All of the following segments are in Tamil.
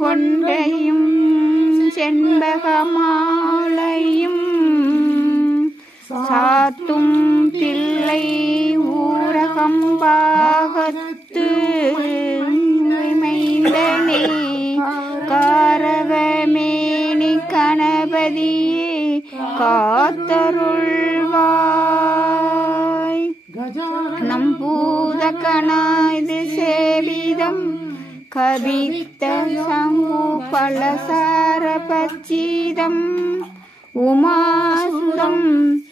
கொண்டையும் செண்பகமாலையும் சாத்தும் தில்லை ஊரகம்பாகத்து மைந்தனே காரவமேனி கணபதியே காத்தருள்வாய் நம்பூதகனாய்து சேவிதம் கவித்த சங்கு பலசார பச்சிதம் உமாசுதம்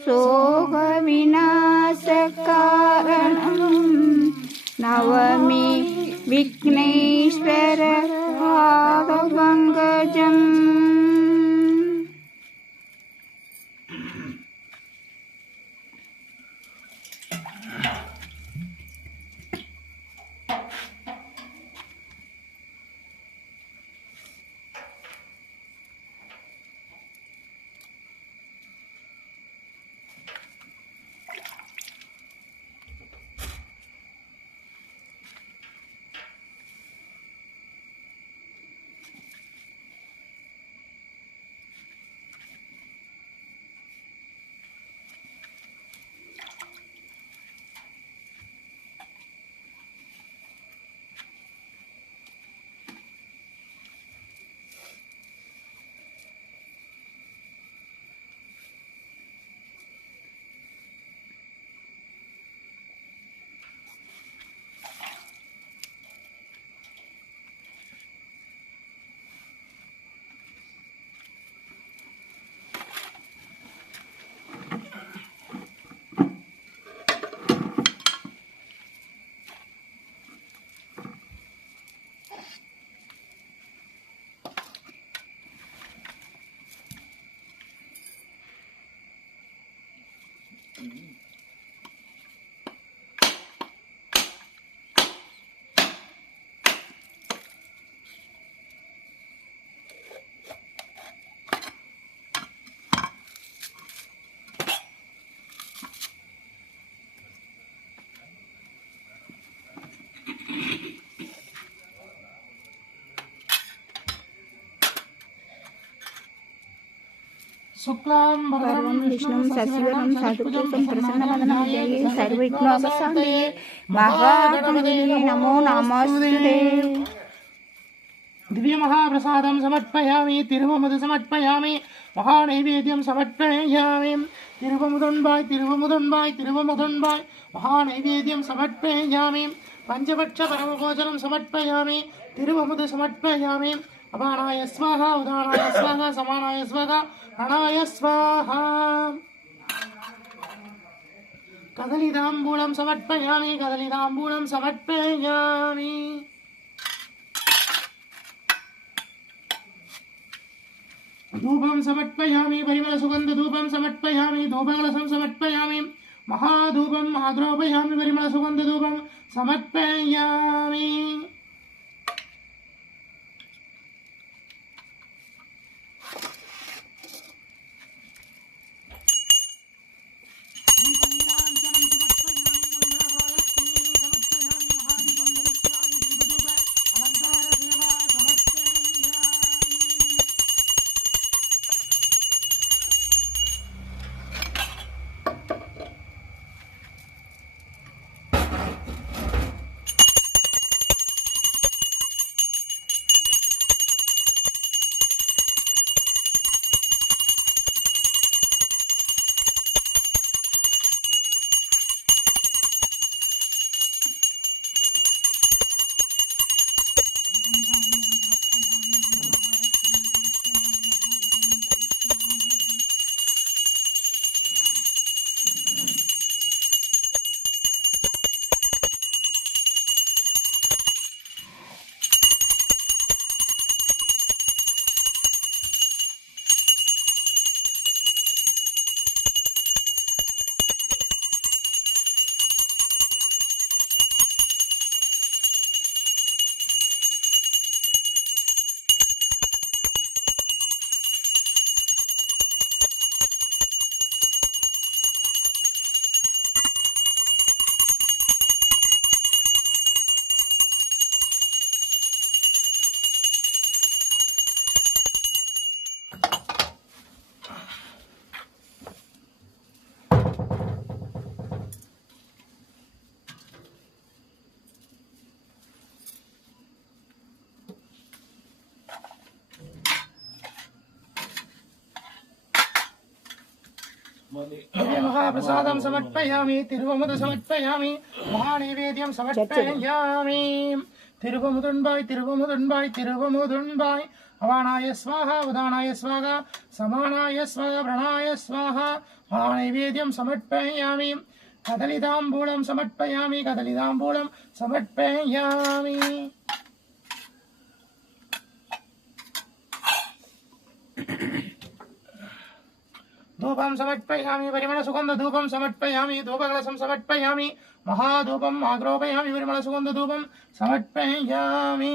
சோக விநாச காரணம் நவமி விக்னேஸ்வர பாதபங்கஜம். शुक्लां विष्णुं शशिवर्णं चतुर्भुजं प्रसन्नवदनं ध्याये सर्वविघ्नोपशान्तये महागणपतये नमो नमस्ते. दिव्य महाप्रसादं समर्पयामि तिरुवमुद समर्पयामि महानैवेद्यं समर्पयामि तिरुवमुदन्बाय तिरुवमुदन्बाय तिरुवमुदन्बाय महानैवेद्यं समर्पयामि पंचपक्ष परमभोजनं समर्पयामि तिरुवमुद समर्पयामि अपानाय स्वाहा उदानाय स्वाहा समानाय स्वाहा प्राणाय स्वाहा कदलीताम्बूलं समर्पयामि कदलीताम्बूलं समर्पयामि धूपं समर्पयामि परिमलसुगन्धधूपं समर्पयामि धूपकलशं समर्पयामि महाधूपं आद्रोपयामि परिमलसुगन्धधूपं समर्पयामि महाप्रसादं समर्पयामि तिरुवमुद समर्पयामि महानैवेद्यं समर्पयामि तिरुवमुदुंबाय तिरुवमुदुंबाय तिरुवमुदुंबाय अवानाय स्वाहा उदानाय स्वाहा समानाय स्वाहा प्रणाय स्वाहा महानैवेद्यं समर्पयामि कदलिताम्बूलं समर्पयामि कदलिताम्बूलं समर्पयामि धूपं समर्पयामि परिमलसुगन्धधूपं समर्पयामि धूपकलशं समर्पयामि महाधूपं आग्रोपयामि परिमलसुगन्धधूपं समर्पयामि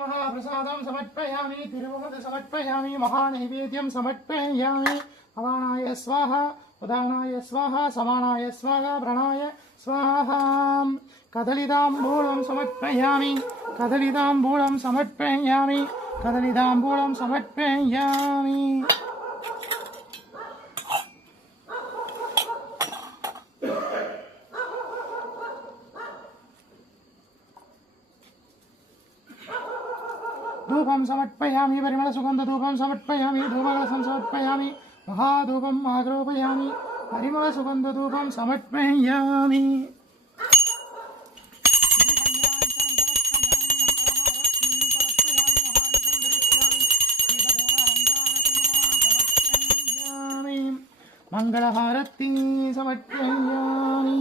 महाप्रसादं समर्पयामि तिरुवमुद समर्पयामि महानैवेद्यं समर्पयामि अवानाय स्वाहा उदानाय स्वाहा समानाय स्वाहा प्रणाय स्वाहा कदलिताम्बूलं समर्पयामि कदलिताम्बूलं समर्पयामि कदलिताम्बूलं समर्पयामि धूपं समर्पयामि परिमलसुगन्धधूपं समर्पयामि धूपकलशं समर्पयामि महाधूपम् आग्रोपयामि परिमलसुगन्धधूपं समर्पयामि मंगलहारती समर्पयामि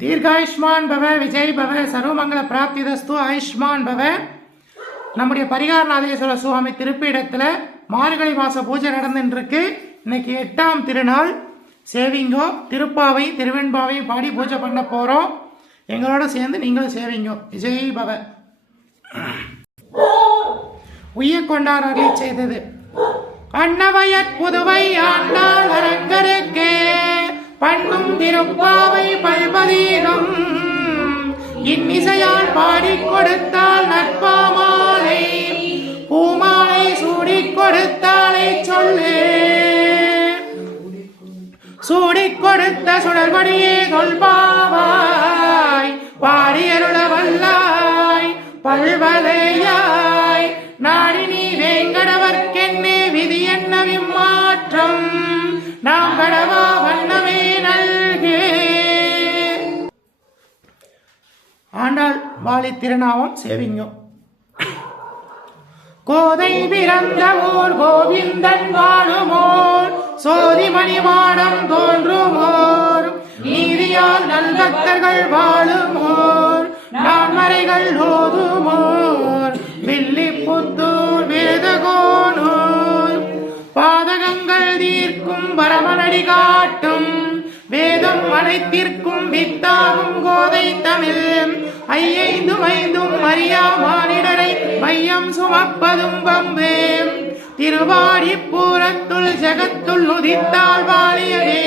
தீர்காயுஷ்மான் பவ விஜய் பவ சர்வமங்கல பிராப்திதஸ்து ஆயுஷ்மான் பவ. நம்முடைய பரிகாரநாதேஸ்வர சுவாமி திருப்பீடத்தில் மார்கழி மாச பூஜை நடந்துட்டு இருக்கு. இன்னைக்கு 8ஆம் திருநாள். சேவிங்கோ திருப்பாவை திருவெண்பாவை பாடி பூஜை பண்ண போறோம். எங்களோட சேர்ந்து நீங்களும் சேவிங்கோ. விஜய் பவ. உய்ய கொண்டார் அருளி செய்தது அன்னவயற் புதுவை ஆண்டாள் அரங்கருக்கே பண்ணும் திருப்பாவை பல்பதீகம் இன்னிசையால் பாடிக் கொடுத்தால் நட்பாமாலை பூமாலை சூடிக் கொடுத்தாலை சொல்லு சூடிக் கொடுத்த சுடர்படியே தொல்பாவாய் பாடியருள வல்லாய் பல்வலையாய் நாடினி வேங்கடவர்க்கென்னே விதி என்ன விம்மாற்றம் நாம் கடவா வண்ணமே நல்கே. ஆண்டாள் வாழி திருநாமம் சேவிங்கோ. கோதை பிறந்த ஊர் கோவிந்தன் வாழுமோர் சோதிமணி மாடம் தோன்றுமோர் நீதியால் நல்பக்தர்கள் வாழுமோர் நான்மறைகள் ஓதுமோர் வில்லிபுத்தூர் வேதகோனூர் பாதகங்கள் தீர்க்கும் பரமனடி காட்டும் வேதம் அனைத்திற்கும் வித்தாகும் கோதை தமிழ் ஐயைந்தும் ஐந்தும் அறியா மானிடரை மையம் சுமப்பதும் வம்பே திருவாடிப்பூரத்துள் ஜெகத்துள் உதித்தால் வாழியவே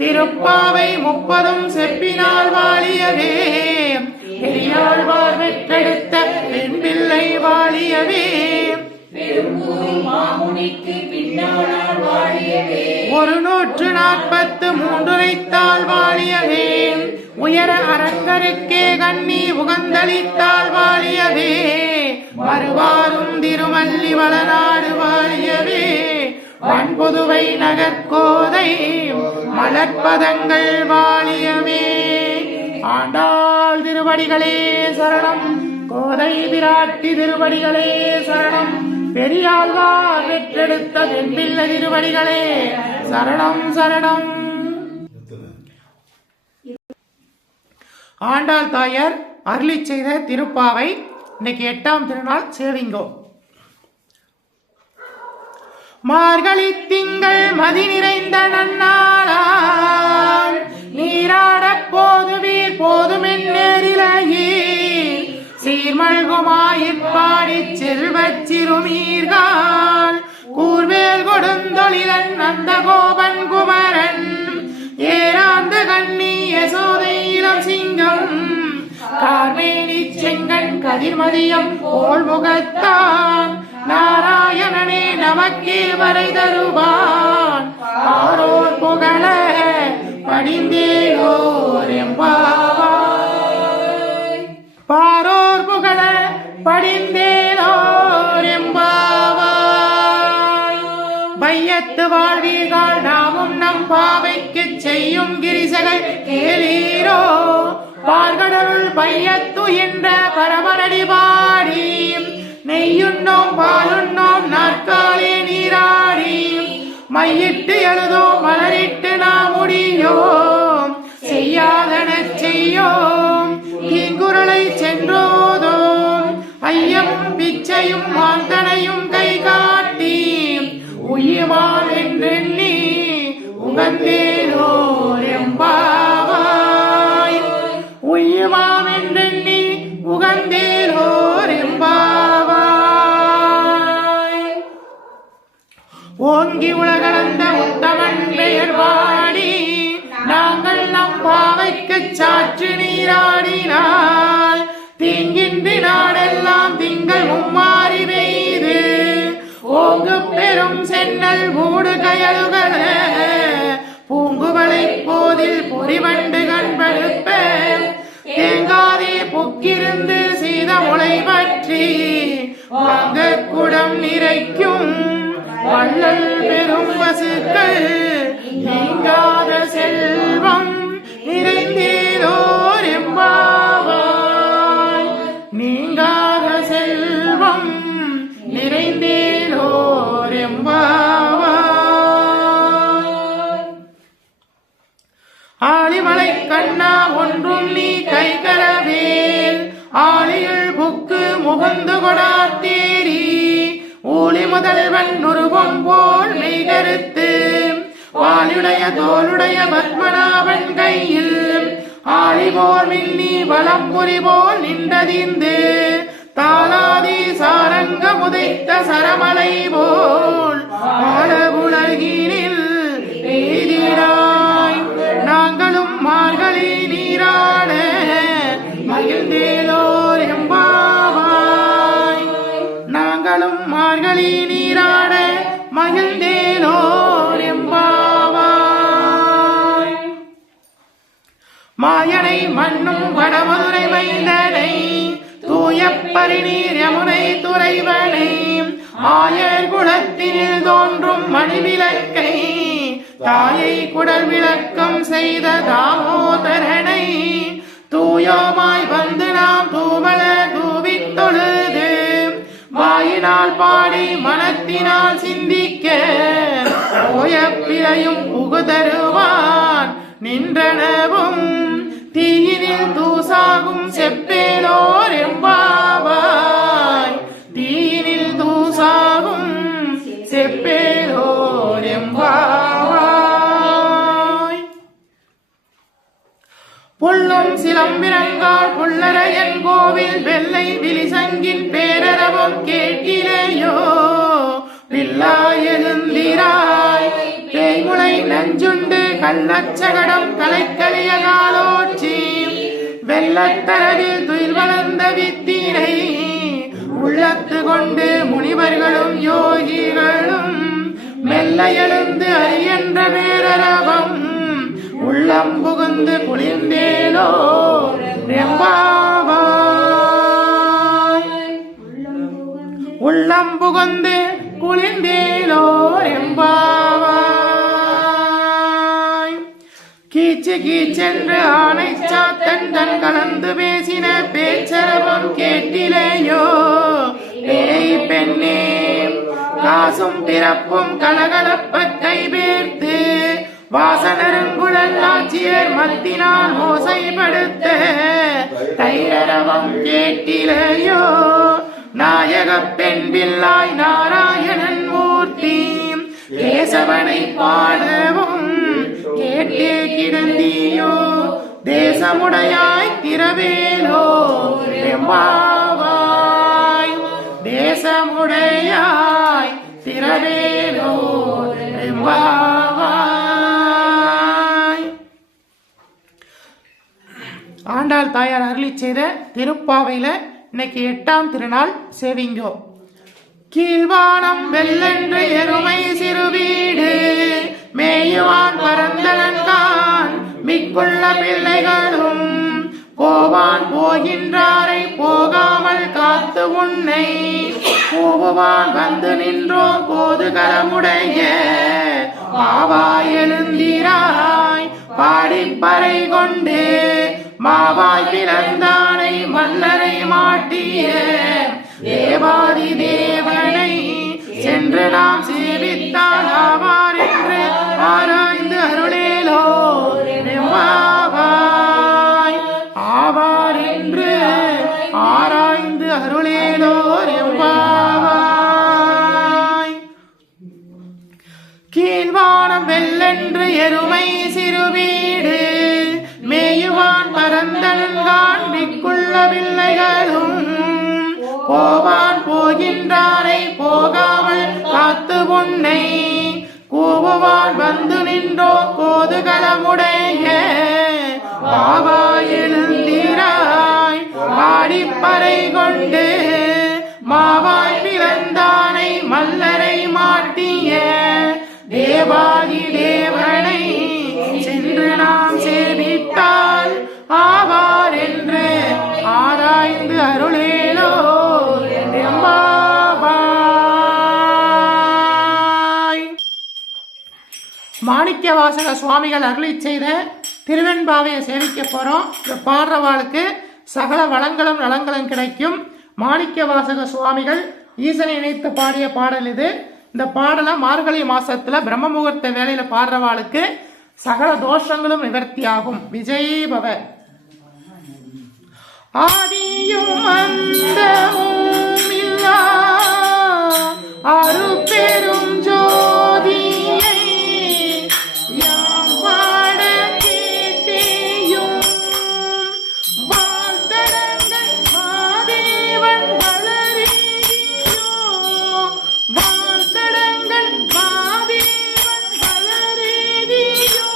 திருப்பாவை 30 செப்பினால் வாழியவே பெரியாழ்வார் பெற்றெடுத்த பெண் பிள்ளை வாழியவே பெரும்பூர் மாமுனிக்கு பின்னாளால் 143 உரைத்தால் வாழியவே உயர அரங்கருக்கே கண்ணி உகந்தளித்தால் வாழியவே வருவாரும் திருமல்லி வளநாடு வாழியவே வன்புதுவை நகர்கோதை மலர்பதங்கள் வாழியவே. ஆண்டாள் திருவடிகளே சரணம். கோதை பிராட்டி திருவடிகளே சரணம். பெரியாழ்வார் பெற்றெடுத்த வெண்பிள்ளை திருவடிகளே சரணம் சரணம். ஆண்டாள் தாயார் அருளி செய்த திருப்பாவை. இன்னைக்கு 8ஆம் திருநாள் சேவிங்கோ. மார்கழி திங்கள் மதி நிறைந்த நன்னாளால் நீராடப் போதுவீர் போதுமென் நேரிலையீர் சீர்மழ்குமாயிப்பாடி செல்வச் சிறுமீர்கால் கூர்வேல் கொடுந்தொழிலன் நந்த கோபன் குமரன் ஏராந்த கண்ணி யசோதை இளம் சிங்கம் கார்மேனி செங்கண் கதிர்மதியம் போல் முகத்தான் நாராயணனே நமக்கே வரை தருவான் ஆரோர் புகழ படிந்தேயோர் எம்பாவாய். பாரோர் புகழ படிந்தேலோர் எம்பாவாய். பையத்து வாழ்வீர்கள் நாமும் நம் பாவைக்கு செய்யும் கிரிசகள் கேளீரோ பார்கடலுள் பையத்து என்ற பரமனடி பாடி நெய்யுண்ணோம் பாலுண்ணோம் நாற்காலே நீராடி மையிட்டு எழுதோம் மலரிட்டு நாம் முடியோம் செய்யாதன செய்யோம் தீங்குறளை சென்றோதோம் ஐயமும் பிச்சையும் மாந்தனையும் கை காட்டி உய்யுமான் என்றெண்ணி உகந்தேலோர் எம்பாவாய். உய்யுமாம் என்றெண்ணி உகந்தேலோர் எம்பாவாய். ஓங்கி உலகளந்த உத்தமன் பெயர் பாடி நாங்கள் நம் பாவைக்கு சாற்று நீராடினால் தீங்கின்றி நாடெல்லாம் திங்கள் மும்மாறி பெய்து ஓங்கு பெரும் சென்னல் மூடு கயல்கள பூங்குவளை போதில் பொறிவண்டு கண்படுப்ப தேங்காதே பொக்கிருந்து சீத முளை பற்றி வாங்க குடம் நிறைக்கும் வள்ளல் பெரும் பசுக்கள் நீங்காத செல்வம் நிறைந்தேலோர் எம்பாவாய். நீங்காத செல்வம் நிறைந்தேலோர் எம்பாவாய். ஆலிமலை கண்ணா ஒன்றும் நீ கைகரவேல் ஆலியுள் புக்கு முகந்து கொடாத்தேரி ஊழி முதல்வன் உருவம் போல் மெய்கருத்து வாளுடைய தோளுடைய பத்மநாபன் கையில் ஆலிபோர் மின்னி வலம்புரி போல் நின்றதிந்து தாளாதி சாரங்க முதைத்த சரமலை போல் ஆளவுலகினில் எய்திடாய். நாங்களும் மார்கழி நீராட மகிழ்ந்தேலோர் எம்பாவாய். நாங்களும் மார்கழி நீராட மகிழ்ந்தேலோர் எம்பாவாய். மாயனை மண்ணும் வடமதுரை மைந்தனை தூய பரிநீர் யமுனை துறைவனை ஆயர் குலத்தினில் தோன்றும் மணிவிளக்கை தாயை குடல் விளக்கம் செய்த தாமோதரனை தூயோமாய் வந்து நாம் தூமல தூவித் தொழுது வாயினால் பாடி மனத்தினால் சிந்திக்க ஓயப்பிழையும் புகுதருவான் நின்றனவும் தீயினில் தூசாகும் செப்பேலோர் எம்பாவாய். தீயினில் தூசாகும் செப்பேலோர் எம்பாவாய். புல்லும் சிலம்பிரங்கால் புல்லரையன் கோவில் வெள்ளை விழிசங்கின் பேரரவம் கேட்டிலேயோ பில்லாயெழுந்திராய் தேய்முளை நஞ்சுண்டு கள்ளச்சகடம் கலைக்கலிய காலோச்சி வெள்ளத்தரவில் துயில் வளர்ந்த வித்தினை உள்ளத்து கொண்டு முனிவர்களும் யோகிகளும் மெல்ல எழுந்து என்ற பேரரவம் உள்ளம் புகுந்து குளிர்ந்தேலோ எம்பாவாய். உள்ளம் புகுந்து குளிர்ந்தேலோ எம்பாவாய். கீச்சு கீச்சென்று ஆனை சாத்தன் தன் கலந்து பேசின பேச்சரவம் கேட்டிலேயோ பேய் பெண்ணே. காசும் பிறப்பும் கலகலப்பத்தை பேர்த்து வாசனருங்குழல் ஆட்சியர் மத்தினால் மோசைப்படுத்த தைரவம் கேட்டிலையோ நாயக பெண் பிள்ளாய் நாராயணன் மூர்த்தி கேசவனை பாடவும் கேட்டே கிடந்தியோ தேசமுடையாய் திரவேலோ எம்பாவாய். தேசமுடையாய் திரவேலோ எம்பாவாய். ஆண்டாள் தாயார் அருளி செய்த திருப்பாவையில இன்னைக்கு 8ஆம் திருநாள் சேவிங்கோ. கீழ்வானம் வெள்ளென்று எருமை சிறுவீடு மேயுவான் பரந்தனன்கான் மிக்குள்ள பிள்ளைகளும் போவான் போகின்றாரை போகாமல் காத்து உன்னை போவான் வந்து நின்றோம் கோதுகலமுடைய மாவாய் எழுந்திராய் பாடிப்பறை கொண்டு மாவாய் பிறந்தானை மல்லரை மாட்டிய தேவாதி தேவனை சென்று நாம் சேவித்தால் ஆவார் என்று ஆராய்ந்து அருளேலோ எம்பாவாய். ஆவார் என்று ஆராய்ந்து அருளேலோ எம்பாவாய். கீழ்வானம் வெள்ளென்று எருமை சிறுவீடு மேயுவான் பரந்தனன்கான் மிக்குள்ள பிள்ளைகளும் போவான் போகின்றாரை போகாமல் காத்து உன்னை கூவுவான் வந்து நின்றோ கோதுகலமுடைய பாவாய் எழுந்திராய் பாடிப்பறை கொண்டு மாவாய் பிறந்தானை மல்லரை மாட்டிய தேவாகி தேவனை சென்று நாம் சேவித்தால் ஆவார் என்று ஆராய்ந்து அருளேலோ எம்பாவாய். மாணிக்கவாசக சுவாமிகள் அருளி செய்த திருவெண்பாவையை சேவிக்க போறோம். இந்த பாடுறவாளுக்கு சகல வளங்களும் நலங்களும் கிடைக்கும். மாணிக்கவாசக சுவாமிகள் ஈசனை இணைத்து பாடிய பாடல் இது. இந்த பாடலை மார்கழி மாசத்துல பிரம்ம முகூர்த்த வேலையில பாடுறவாளுக்கு சகல தோஷங்களும் நிவர்த்தி ஆகும். விஜய் பவ. ஆதியும் அந்தமும் இல்லா அரு பெரும் ஜோதியை யாம் பாட கேட்டேயும் வாழ்த்தடங்கள் மாதேவன் வளரேதியோ வாழ்த்தடங்கள் மாதேவன் வளரேதியோ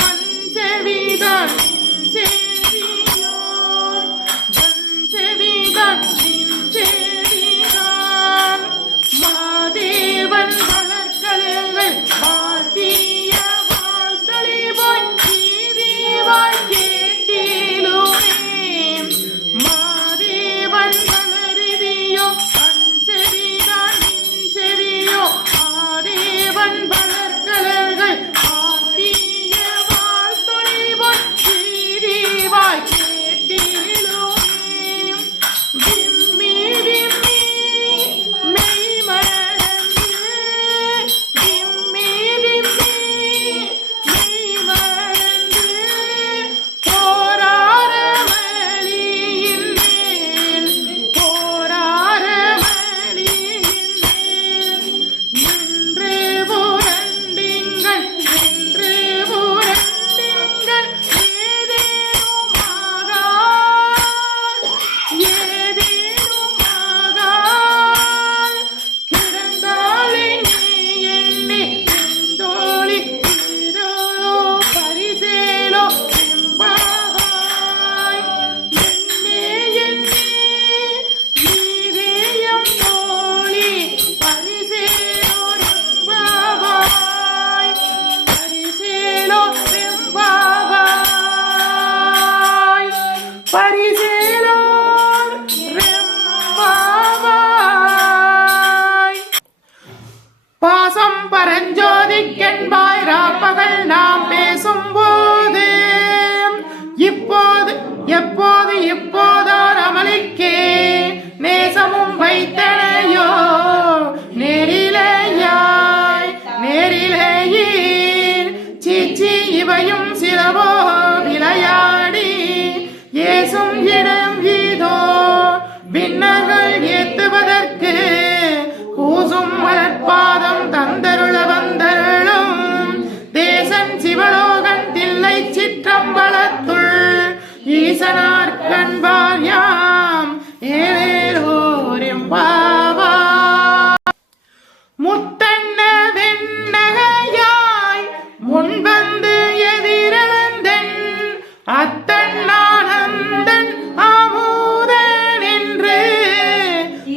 வஞ்சவிதான் செவியோ வஞ்சவிதான்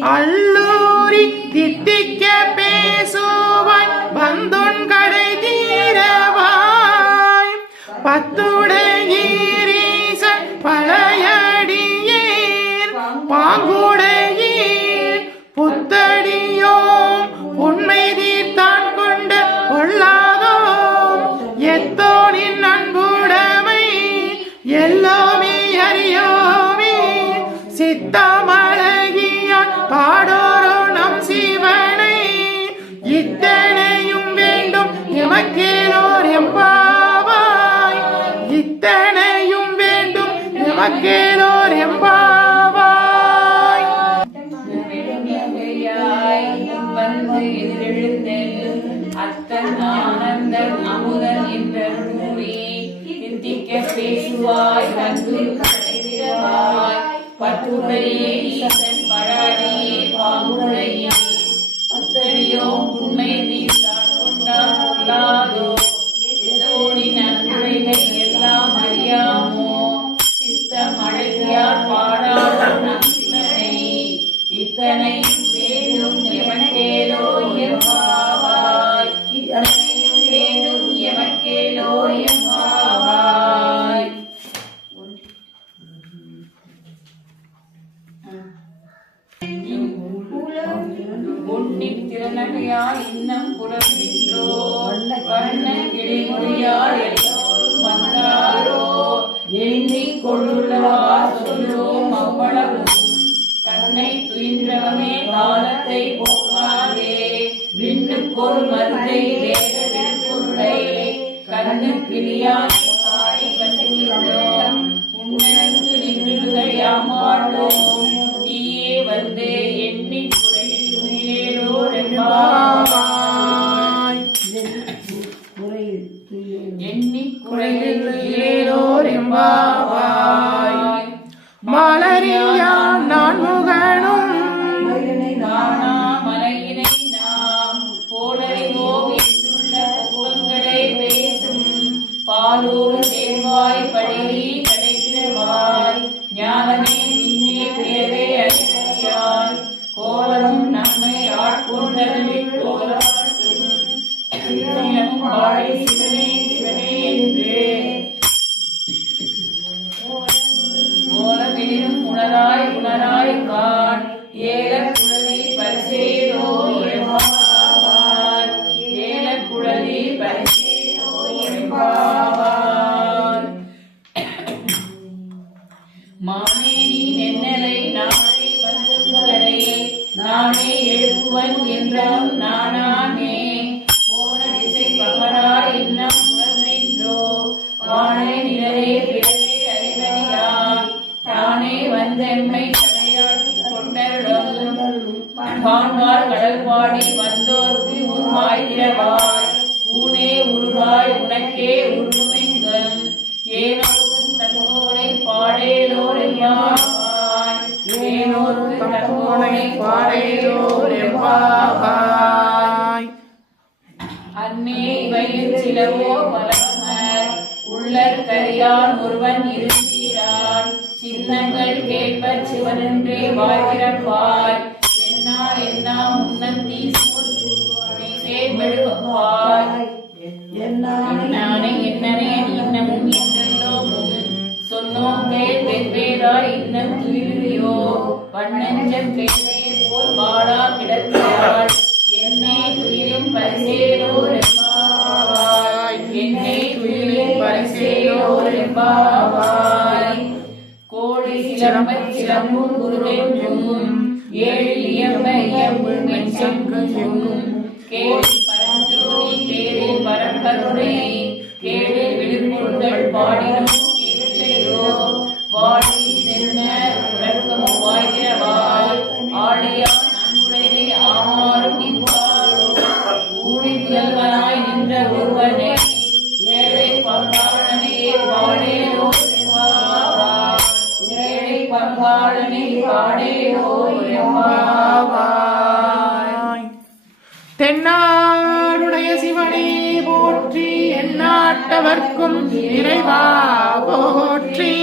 அல்லூரி தித்திக்க பேசுவாய் வந்துன் கடை தீரவாய் பத்துடையீரீசன் பழையடியேர் பாங்குடையீர் புத்தடியோம் உண்மை தீர்த்தான் கொண்ட கொள்ளாதோம் எத்தோனின் அன்புடைமை எல்லாமே அறியோமே சித்தமழகியான் பாடோரோ நம் சிவனை இத்தனையும் வேண்டும் எமக்கேலோர் எம்பாவாய் இத்தனையும் வேண்டும் எமக்கேலோர் எம்பாவாய் வந்து எதிரெழுந்தேன் அத்தன் ஆனந்தன் அமுதன் என்ற கூறி தித்திக்க பேசுவாய் வந்து கடைவாய் பத்துடையே ஈசன் பழாடியே பாங்குடையே புத்தடியோ உண்மை தீர்த்தாட் கொண்டார் கொள்ளாதோ எதோனின் அன்புடைமை எல்லாம் அறியாமோ சித்த மழையார் பாடாதோ நம் சிவனை இத்தனையும் வேண்டும் எமக்கேலோ எம்பாவாய் இத்தனையும் வேண்டும் எமக்கேலோ எம்பாவாய் உன்னித் திறனகையால் இன்னம் புறவின்றோ வண்ண கிளிமொழியால் எல்லோரும் வந்தாரோ எண்ணிக் கொள்ளுள்ளவார் சொல்லுவோம் அவ்வளவும் கண்ணை துயின்றவமே காலத்தை போக்காதே விண்ணுக்கொரு மருந்தை வேத விழுப்பொருளை கண்ணு கிளியானை பாடி கசிக்கின்றோம் உன்னெனக்கு நின்றுடுதல் யாமாட்டோம் நீயே வந்து எண்ணிக் குறையில் துயிலேலோர் எம்பாவாய் எண்ணிக் குறையில் துயிலேலோர் எம்பாவாய் மலரியான் நான் முகனும் நானா மலையினை நாம் போலறிவோம் என்றுள்ள பொக்கங்களை பேசும் பாலூர் தேவாய் படிரி கடைகிறவாய் ஞானமே நின்னே பிறவே அறியாய் கோலம் நம்மை ஆட்கொண்டதில் கோலாட்டும் சிவனும் பாடி சிவனே சிவனே என்று ஓலமெனினும் உணராய் உணராய் கான் ஏலக்குழலி பரிசேரோ எம்பாவாய் ஏலக்குழலி பரிசேரோ எம்பாவாய் மானே நீ நென்னலை நாளை வந்து புகழை நானே எழுப்புவன் என்றாலும் நானானே போன திசை பகராய் இன்னம் புறநின்றோ வானே நிழலே பிறவே அறிவறியாய் தானே வந்தெம்மை தலையாட்டி கொண்டருளும் காண்பார் கடல் பாடி வந்தோர்க்கு உருவாய் திரவாய் ஊனே உருவாய் உனக்கே உருவெங்கும் ஏனோர்க்கு தங்கோனை பாடேலோர் எம்பாவாய் ஏனோர்க்கு தங்கோனை பாடேலோர் எம்பாவாய் அன்னே இவையில் சிலவோ பலமர் உள்ளற் கரியான் ஒருவன் இருந்தீரான் சின்னங்கள் கேட்பச் சிவனென்றே வாய்கிறப்பாய் என்னா என்னா முன்னன் தீசேர் மெழுகப்பாய் என்னானே என்னனே இன்னமும் என்றெல்லோமும் சொன்னோம் கேள் வெவ்வேறாய் இன்னம் துயிலியோ வண்ணஞ்சம் கேளே போல் பாடா கிடக்கிறாள் என்னை துயிலும் பரிசேலோர் எம்பாவாய் என்னை துயிலும் பரிசேலோர் எம்பாவாய் கோழி சிலம்பச் சிலம்பும் குருவென்றும் ஏழில் இயம்ப இயம்பும் மெச்செங்கும் கேளில் பரஞ்சோதி கேளில் பரம்பருணை கேளில் விழுப்பொருள்கள் பாடினோம் கேளிலையோ வாடி நென்ன உலக்கமும் வாய்கிறவாய் ஆழியான் அன்புடைமை ஆமாறும் இவ்வாறோ ஊழி புதல்வனாய் நின்ற ஒருவனை ஏழை பங்காளனே பாடேலோ எம்பாவாய் ஏழை பங்காளனே பாடேலோ எம்பாவாய் தென்னாடுடைய சிவனே போற்றி எந்நாட்டவர்க்கும் இறைவா போற்றி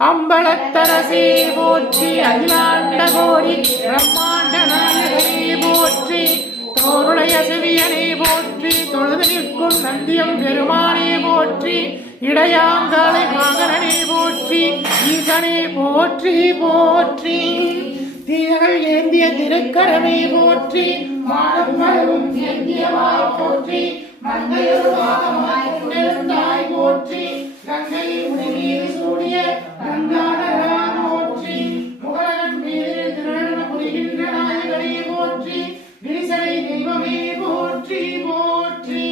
அம்பலத்தரசே போற்றி, அகிலாண்ட கோடி பிரம்மாண்ட நாயகனே போற்றி, தோருடைய செவியனே போற்றி, தொழுது நிற்கும் நந்தியம் பெருமானே போற்றி, இடையாங்காலை வாகனனே போற்றி, ஈசனே போற்றி போற்றி, தீயகள் ஏந்திய திருக்கரமே போற்றி, மாடம் மலரும் ஏந்தியவாய் போற்றி, மங்கையொருவாகமாய் கொண்டிருந்தாய் போற்றி, கங்கையில் உடனீர் சூடிய கங்காதரா போற்றி, முகலகன் மீதில் திருநடன புரிகின்ற நாயகனே போற்றி, கிரிசடை தெய்வமே போற்றி போற்றி.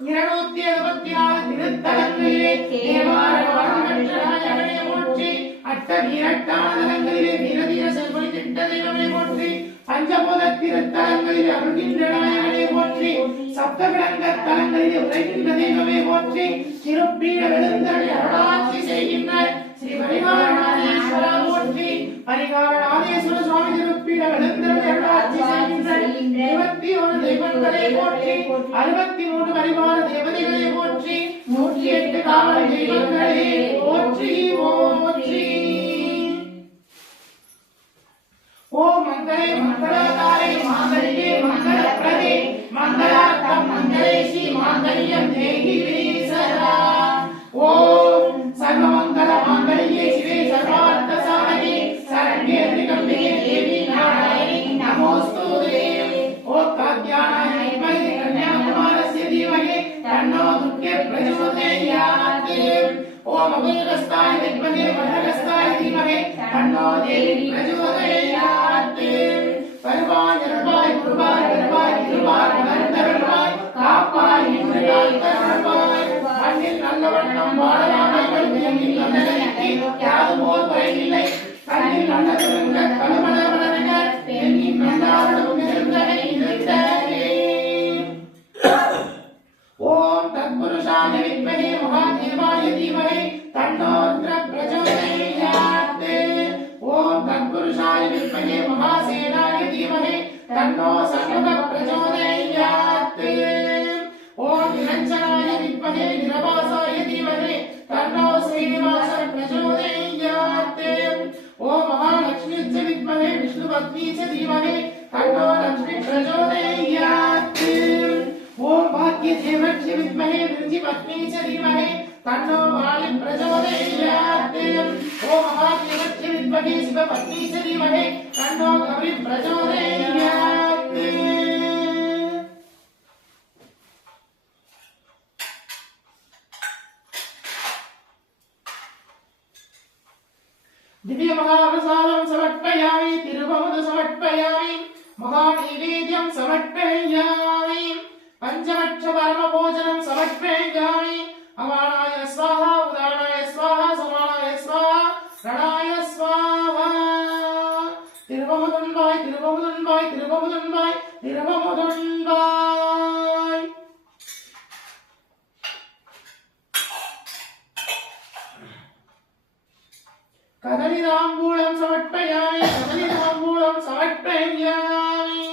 264 திருத்தலங்களிலே தேவார வாழ்வற்ற நாயகனே போற்றி, அட்டவீரட்டானதலங்களிலே வீரதீர செல்வழி திட்ட தெய்வமே போற்றி, பஞ்சபூத திருத்தலங்களிலே அருள்கின்ற நாயகனே போற்றி, சப்தவிடங்க தலங்களிலே உரைகின்ற தெய்வமே போற்றி, திருப்பீட எழுந்தருளி அருளாட்சி செய்கின்ற ஸ்ரீ பரிகாரநாதேஸ்வரா போற்றி, பரிகாரநாதேஸ்வர சுவாமி திருப்பீட எழுந்தருளி அருளாட்சி செய்கின்ற 21 தெய்வங்களே போற்றி, 63 பரிவார தேவதைகளே போற்றி, 108 காவல் தெய்வங்களே போற்றி போற்றி. ஓம் மங்களே மங்களகாரே மாங்கல்யே மங்களப்ரதே மங்களார்த்தம் மங்களேசி மாங்கல்யம் தேஹி சதா. ஓம் சர்வமங்கள மாங்கல்யே சிவே சர்வார்த்த சாதகே சரண்யே திரிகம்பிகே தேவி நாராயணி நமோஸ்துதே. ஓம் காத்யாயனாய வித்மஹே கன்யாகுமாரஸ்ய தீமஹி தன்னோ துர்கே பிரச்சோதயாத். ஓம் அபயகஸ்தாய வித்மஹே வரதகஸ்தாய தீமஹி தன்னோ தேவி பிரச்சோதயாத். வருவாய் அருள்வாய் குருவாய் வருவாய் திருவாய் வளர்ந்தருள்வாய் காப்பாய் நின்றாய் தருள்வாய். மண்ணில் நல்ல வண்ணம் வாழலாமை கல்வியில் நல்லதற்கு யாரும் ஓர் குறையில்லை. கண்ணில் நல்ல திருங்க கலமல வளருங்க எண்ணின் நல்லாரும் இருந்தனை இருந்தனே. ஓம் தத்புருஷாய வித்மஹே மகாதேவாய தீமஹி தன்னோ பிரச்சோதயாத். ஓம் தத்புருஷாய வித்மஹே மகாசேனாய தீமஹி தன்னோ சண்முக பிரச்சோதயாத். ஓம் நிரஞ்சனாய வித்மஹே நிரவாசாய தீமஹி தன்னோ ஸ்ரீனிவாச பிரச்சோதயாத். ஓம் மகாலக்ஷ்மிச்ச வித்மஹே விஷ்ணுபத்னீச்ச தீமஹி தன்னோ லக்ஷ்மி பிரச்சோதயாத். ஓம் பாக்யதேவச்ச வித்மஹே விருஞ்சிபத்னீச்ச தீமஹி தன்னோ வாலி பிரச்சோதயாத். ஓம் மகாதேவச்ச வித்மஹே சிவபத்னீச்ச தீமஹி தன்னோ கவி பிரச்சோதயாத். திவ்ய மகாபிரசாதம் சமர்ப்பயாமி, திருவமுத சமர்ப்பயாமி, மகாநைவேத்யம் சமர்ப்பயாமி, பஞ்சமட்ச பரம போஜனம் சமர்ப்பயாமி. அவானாய ஸ்வாஹா, உதானாய ஸ்வாஹா, சமானாய ஸ்வாஹா, ரணாய ஸ்வாஹா. திருவமுதன்பாய் திருவமுதன்பாய் திருவமுதன்பாய் திருவமுதன்பாய். கதலிதாம்பூலம் சமர்ப்பயாமி, கதலிதாம்பூலம் சமர்ப்பயாமி.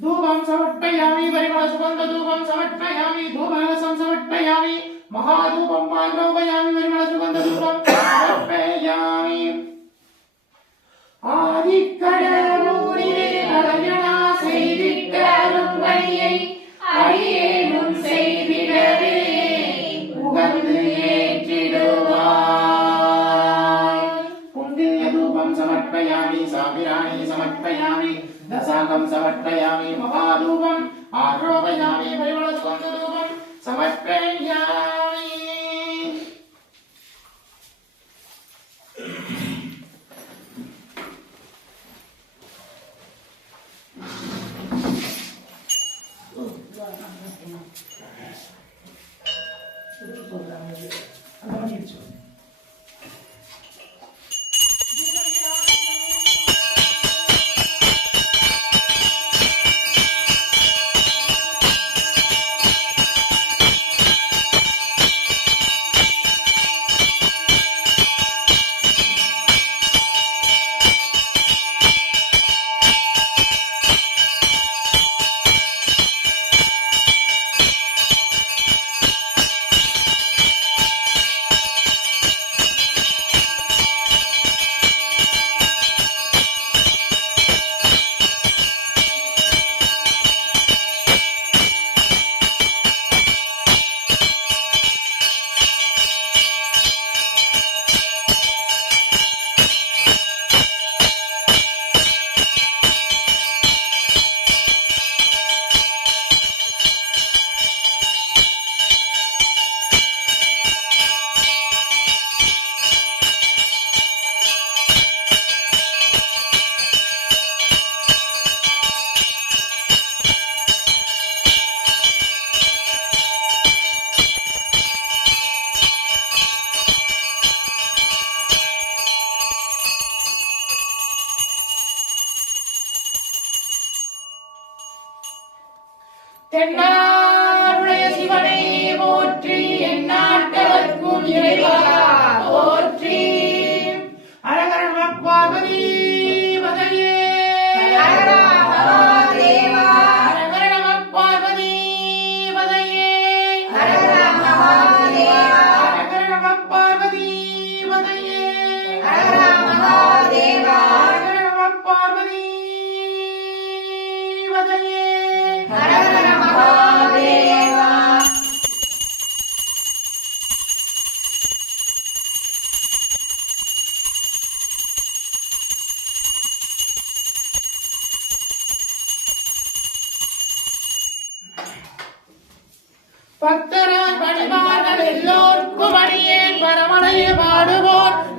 धूपं समर्पयामि, परिमळ सुगंध धूपं समर्पयामि, धूपरसं समर्पयामि, महाधूपं आग्रहयामि, परिमळ सुगंध धूपं समर्पयामि. ஆதிக்கடலூரிலே அழகனா செய்திட்ட அருள்வழியை அடியேனும் செய்திடவே உகந்து ஏற்றிடுவாய். புண்ணிய தூபம் சமர்ப்பயாமி, சாம்பிராணி சமர்ப்பயாமி, दशाकं समर्पयामि, महाधूपम् आरोपयामि, परिमलसुगन्धधूपं समर्पयामि.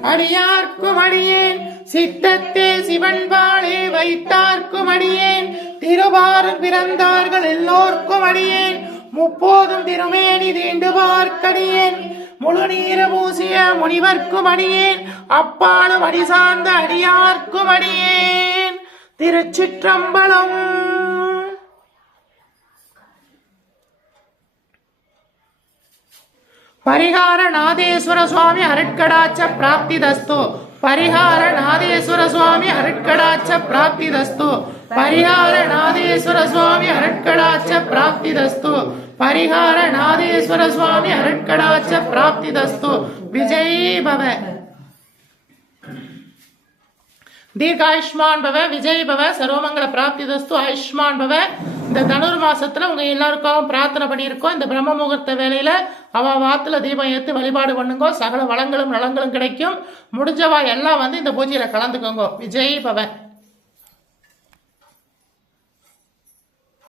அடியார்க்கும் அடியேன் சித்தத்தே சிவன் வாழே வைத்தார்க்கும் அடியேன் திருவாரூர் பிறந்தார்கள் எல்லோர்க்கும் அடியேன் முப்போதும் திருமேனி தீண்டுவார்க்கடியேன் முழு நீர பூசிய முனிவர்க்கும் அடியேன் அப்பாலும் அடி சார்ந்த அடியார்க்கும் அடியேன். திருச்சிற்றம்பலம். பரிகார நாதேஸ்வர சுவாமி அருட்கடாட்ச பிராப்திதஸ்து. பரிகார நாதேஸ்வர சுவாமி அருட்கடாட்ச பிராப்திதஸ்து. பரிகார நாதேஸ்வர சுவாமி அருட்கடாட்ச பிராப்திதஸ்து. பரிகார நாதேஸ்வர சுவாமி அருட்கடாட்ச பிராப்திதஸ்து. விஜய் பவ. தீர்காயுஷ்மான் பவ, விஜய் பவ, சர்வமங்கல பிராப்திதஸ்து, ஆயுஷ்மான் பவ. இந்த தனுர் மாசத்துல உங்க எல்லாருக்கும் பிரார்த்தனை பண்ணியிருக்கோம். இந்த பிரம்ம முகூர்த்த வேலையில அவ வாத்துல தீபம் ஏத்து வழிபாடு பண்ணுங்க. சகல வளங்களும் நலங்களும் கிடைக்கும். முடிஞ்சவா எல்லாம் இந்த பூஜையில கலந்துக்கோங்க. விஜய் பவ.